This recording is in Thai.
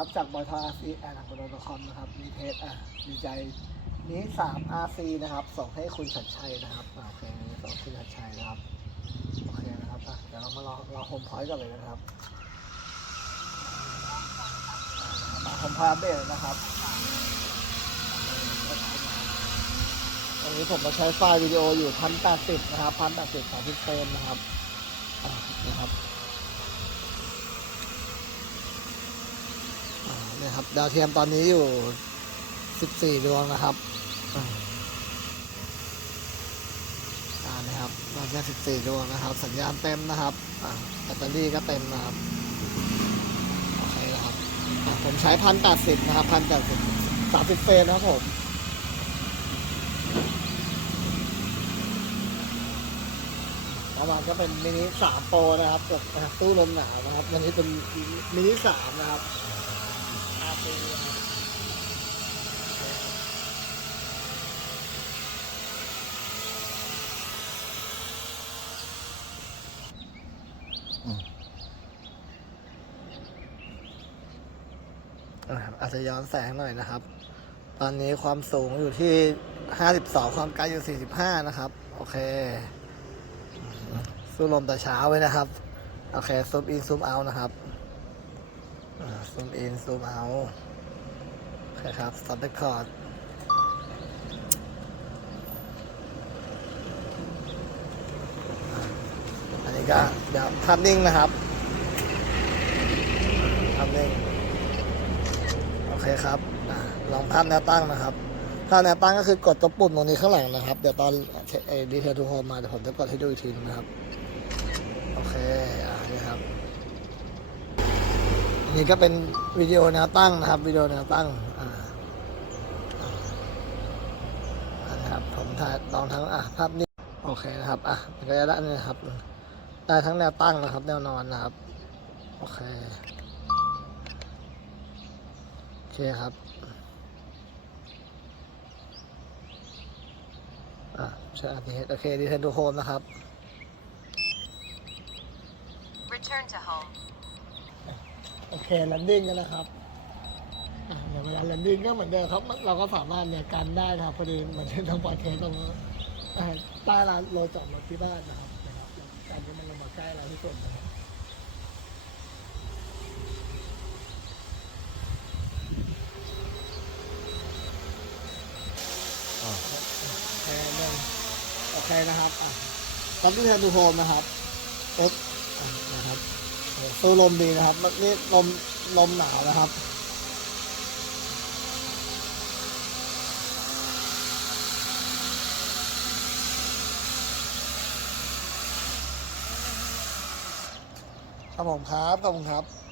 ครับจากบอยทออาร์ซีแอนด์บอยคอมนะครับมีเทสอะดีใจนี้สามอาร์ซีนะครับ ส่งให้คุณชัดชัยนะครับโอเคส่งคุณชัดชัยนะครับโอเคนะครับอะเดี๋ยวเรามารอรอโฮมพอยต์กันเลยนะครับโฮมพอยต์อัปเดตนะครับตอนนี้ผมมาใช้ไฟล์วิดีโออยู่พันแปดสิบนะครับพันแปดสิบสามสิบเฟรมนะครับนะครับ อ่าเนี่ยครับ ดาวเทียมตอนนี้อยู่ 14 ดวงนะครับอ่าอ่านะครับดาวเทียม14 ดวงนะครับ สัญญาณเต็มนะครับอ่าแบตเตอรี่ก็เต็มนะครับโอเคนะครับอ่าผมใช้พันแปดสิบนะครับพันแปดสิบสามสิบเฟรมนะครับผมประมาณก็เป็นมินิสามโปรนะครับกับตู้ลมหนาวนะครับวันนี้เป็นมินิสามนะครับ อาร์ซีครับ อาจจะย้อนแสงหน่อยนะครับ ตอนนี้ความสูงอยู่ที่52ความไกลอยู่45นะครับ โอเค สู้ลมแต่เช้าไว้นะครับ โอเค ซูมอินซูมเอานะครับซูมอินซูมเอาโอเคครับสต็อปเรคคอร์ด อันนี้ก็เดี๋ยวภาพนิ่งนะครับภาพนิ่งโอเคครับอลองภาพแนวตั้งนะครับภาแนวตั้งก็คือกดตัวปุ่มตรงนี้ข้างหลังนะครับ เดี๋ยวตอนไอ้ดีเทลทูโฮมมาเดี๋ยวผมจะกดให้ดูอีกทีนะครับ โอเคอ่านี่ครับนนี้ก็เป็นวิดีโอแนวตั้งนะครับวิดีโอแนวตั้งอ่านะครับผมถ่ายลองทั้งอะภาพนี้โอเคนะครับ อะมันก็จะได้นี่นะครับ ได้ทั้งแนวตั้งนะครับ แนวนอนนะครับ โอเค โอเคครับอะใช่ดีโอเคดีเทนดูโฮมนะครับ Return to home. โอเคแลนดิ้งกันนะครับอะเดี๋ยวเวลาแลนดิ้งก็เหมือนเดิมครับ เราก็สามารถเนี่ยกันได้นะครับพอดีเหมือนที่ต้องปล่อยเทสตรงอ่าใต้ร้านโรยจอดรถที่บ้านนะครับนะครับ การที่มันลงมาใกล้เราที่สุดนะครับโอเคเรื่องโอเคนะครับอะรับที่แทนดูโฮมนะครับเอฟอะนะครับสู้ลมดีนะครับนี่ลมลมหนาวนะครับ ครับผมครับ ขอบคุณครับ